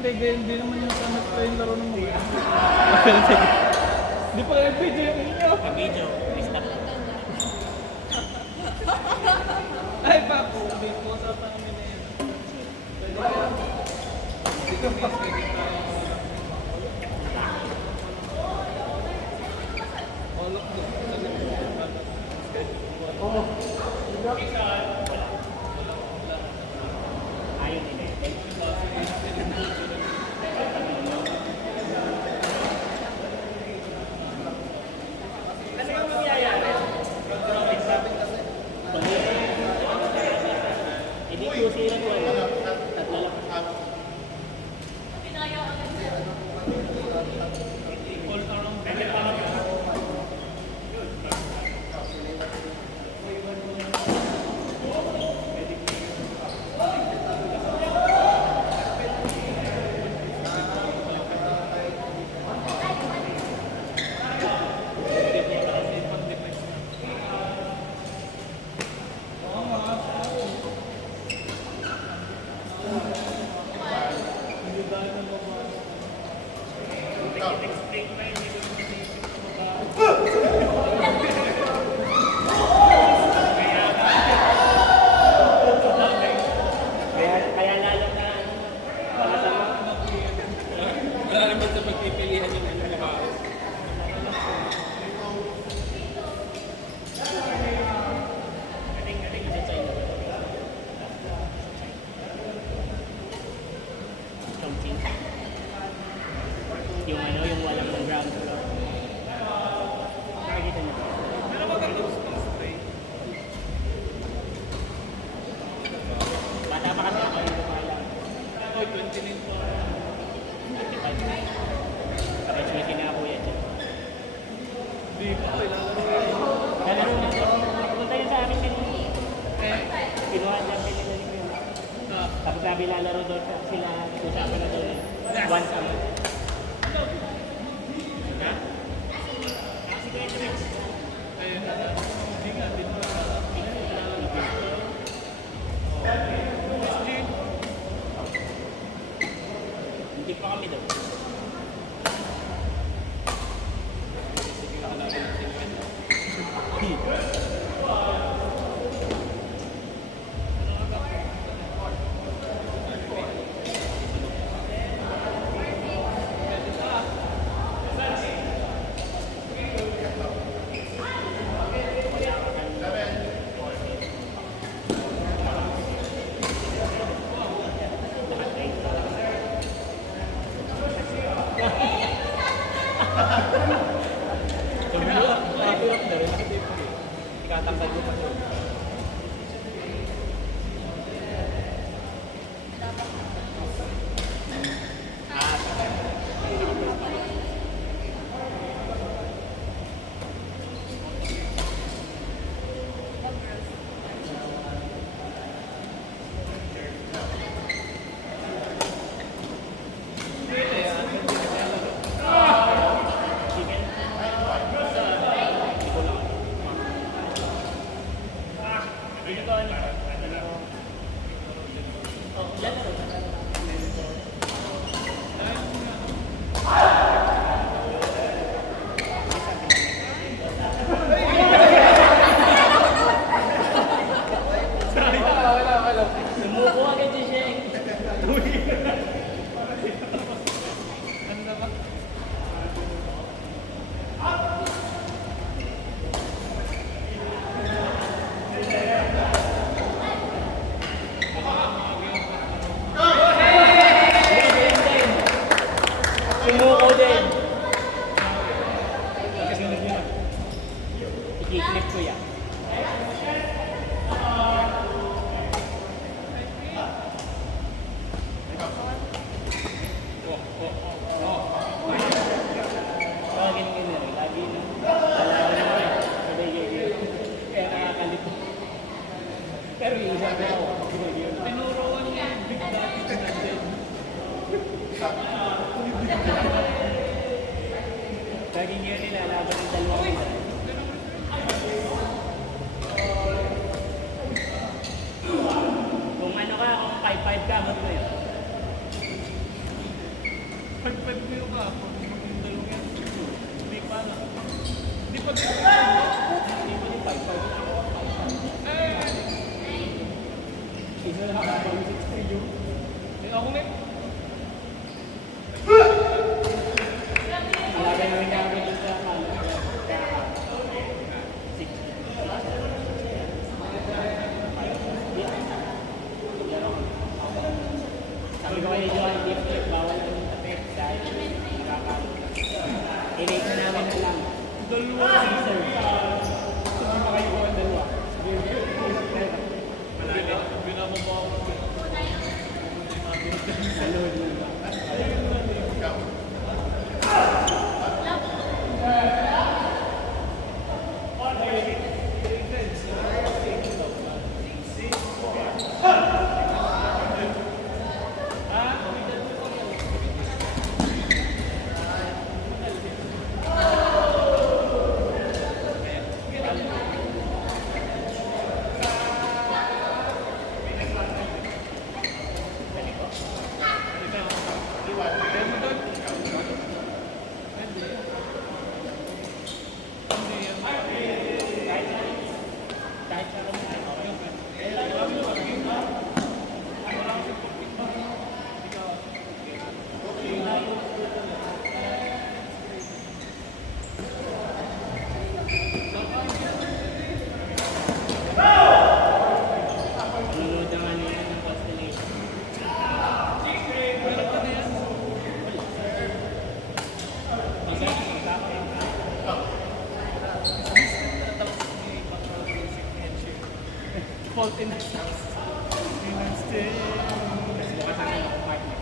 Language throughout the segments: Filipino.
Hindi naman yung sanat pa yung laro ng mga. Hindi pa kayo video yung inyo. Video. Stop. Ay, papo. May post out ang na yun. Pwede kaya. Hindi ka miss. Pwede tayo. All of them. Oh. Ayaw nila. Ano yung mangyayari? Hindi ko sila ko. Tatlo lang. Kaya lalo na palatama. Wala naman sa pagpipilihan yung ano na ba? Galing sa China. Chongqing. Yung ano, yung walang ng ground floor. Nakikita niyo ba? Pero magandang spray. Bata pa kasi ako yung lumalang. Ako, 29 po. 55. Parehas may kinakuya dyan. Hindi pa ako ilalaro yun. Lalaro na siya. Punta yun sa amin kanina. Eh, Kinuha dyan kanina ko yun. Tapos sabi lalaro doon sila. Usapan na doon. Once a month. Ha? Kasi kaya Rex. hindi nga, hindi naman. Hindi pa kami doon. Ikatanggal ko pa doon. Sumuko agad si Sheng. Ano na ba? Sumuko din. I-clip ko yan. Tawagin mo yun. Lagi na. Wala ko naman. Sabay yun. Kaya nakakalito. Pero yung isa ko ako. Tinuruan niya yung big daddy na nandyan. Laging yun nilalaban ng dalawang isa. Kung ano ka, kung 5-5 ka, ba't mo yun? Pagpag mo yung ako, yung dalawang yan. Hindi pa na. Hindi pa dito. Hindi mo yung 5-5. Ako ang 5-5. Isa lang ako yung 6 for you. Ako nga. Alaga na rin namin dun sa ano. Kaya 6. Sabi ko kayo Johan, hindi ko bawal na yung tapet dahil nakakalo. I-rate na namin na lang. Dalawa. Caesar. Sumama kayo ko ang dalawa. Binababa ako. Sa load mo ba? Kahit sa kami ay okay. Nanonood naman niya ng Constellation. Fault in the house. Kasi bukas na ng apartment.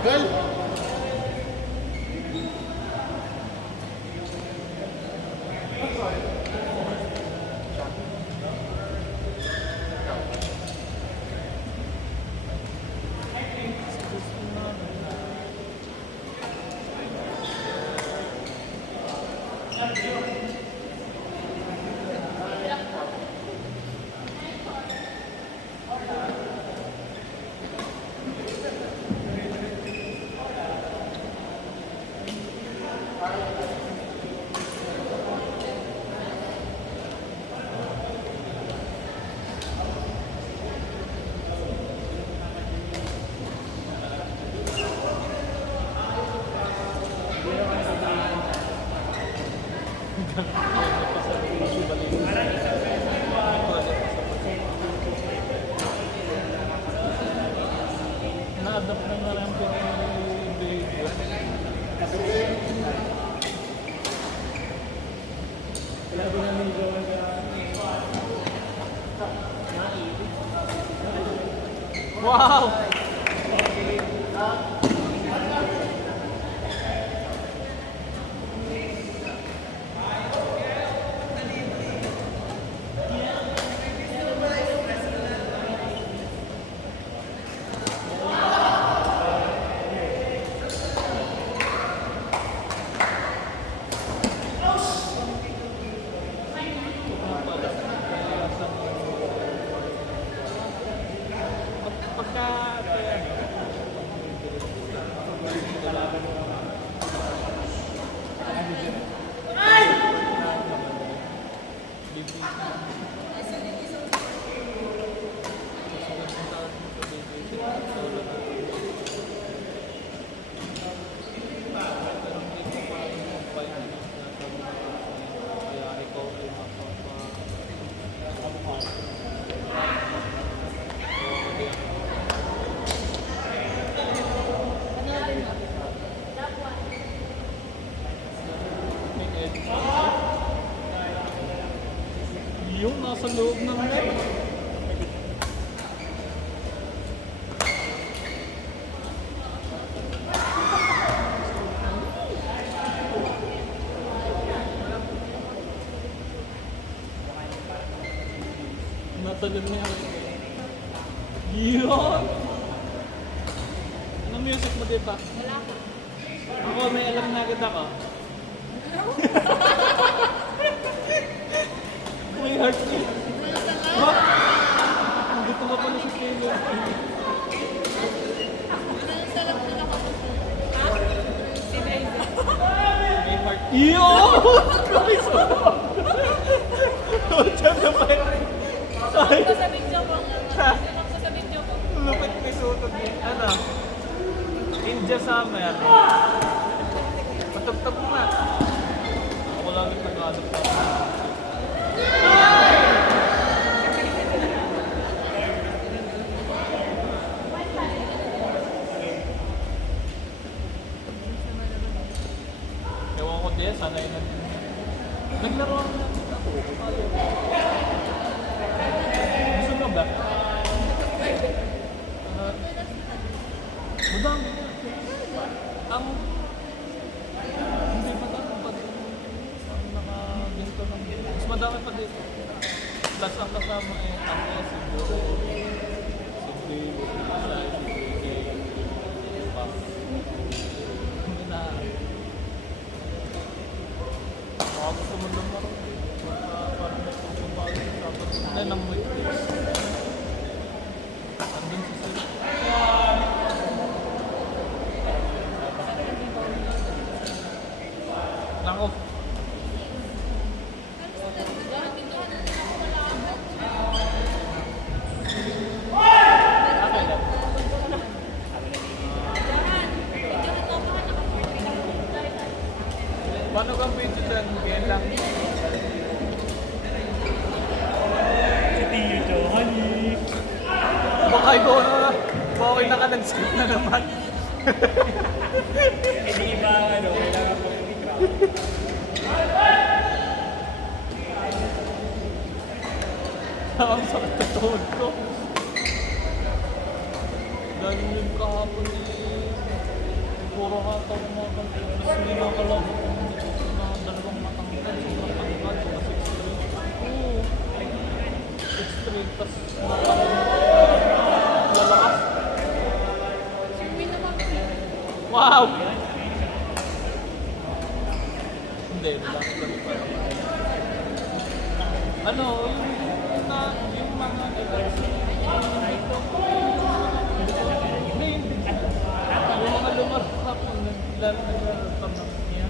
Tagal. Wow! Pagka yung nasa loob ng net. Natalon niya. Yun! Anong music mo, diba? Wala ko. Ako, may alam na agad ako. May heartbeat. Ha? Nandito ka pala sa Taylor. Sarap nila ako. Ha? Sinayos. May heart. Yo! Guys! Diyan na ba yun? Sorry. Ako sa video ko. Ako sa video ko. Lupit may sutog eh. Ano? India Summer. Patugtog mo na. Ako lagi Tagalog pa. Ewan ko din, sanay na. Naglaro ako na. Gusto mo ba? Madami na. Ang hindi pa tayo pa din. Ang nakaginto ng mas madami pa dito. Plus ang kasama eh, ako eh, siguro si Dave, si Isay, si Kay, si Pam. Hindi na. Baka gusto mo lumaro. Parang nagpupunta sa akin. Hindi nang wait days. Andun si Sir. Nako. Okay lang. Paano kang video dyan? Ganyan lang. Si Tio Johnny. Baka ikaw na. Baka kayo naka-nag-skip na naman. Eh di ba ano, kailangan mo yung crowd. Ang sakit na tuhod ko. Dahil yung kahapon eh. Puro hataw ng mga kantin. Tapos hindi nakalabot na dalawang matangkad. Sobrang tangkad. Mga 6'3". Oo. 6'3". Tapos lalakas. Wow! Hindi, lalaki kami pa. Ano, yung mga hindi. Yung mga lumarap po, naglarap ng niya.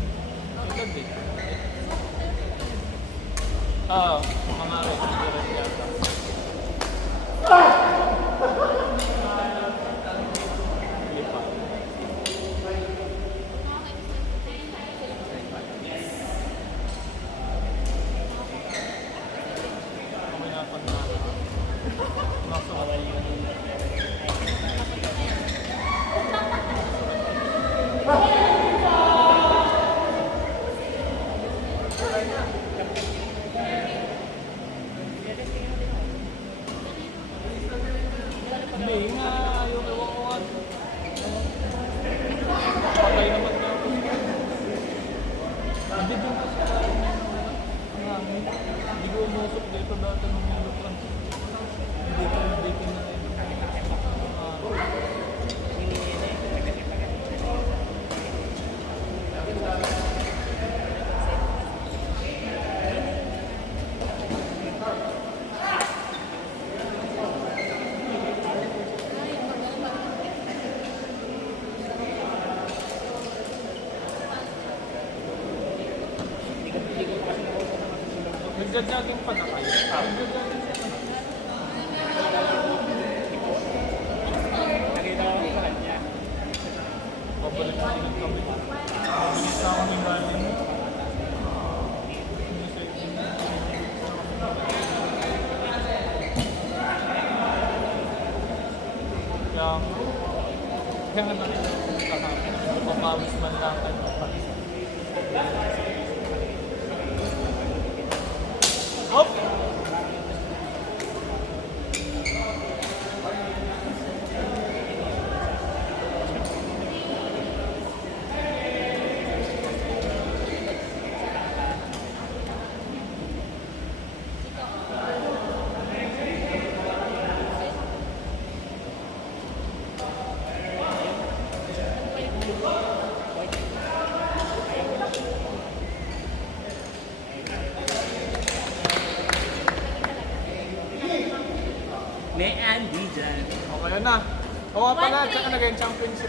Ito din. Mga restaurant yata. Lipa. Kumayapan na. Nasa Bawal yun. Hindi nga, yung ewan ko nga. Patay naman nga ako. Hindi din kasi ang hangin. Hindi ko umusok dito dati nung nilok lang. Hindi ko nabitin na rin. Nagja-jogging pa na kayo. Nagja-jogging pa na. Nakita ko sa kanya. Pabalik na rin kami. Mabilis na kami galing. Kaya nga natin kahapon. Pumawis man lang tayo. Hop! May Andy dyan. Okay na. O nga pala, tsaka naging championship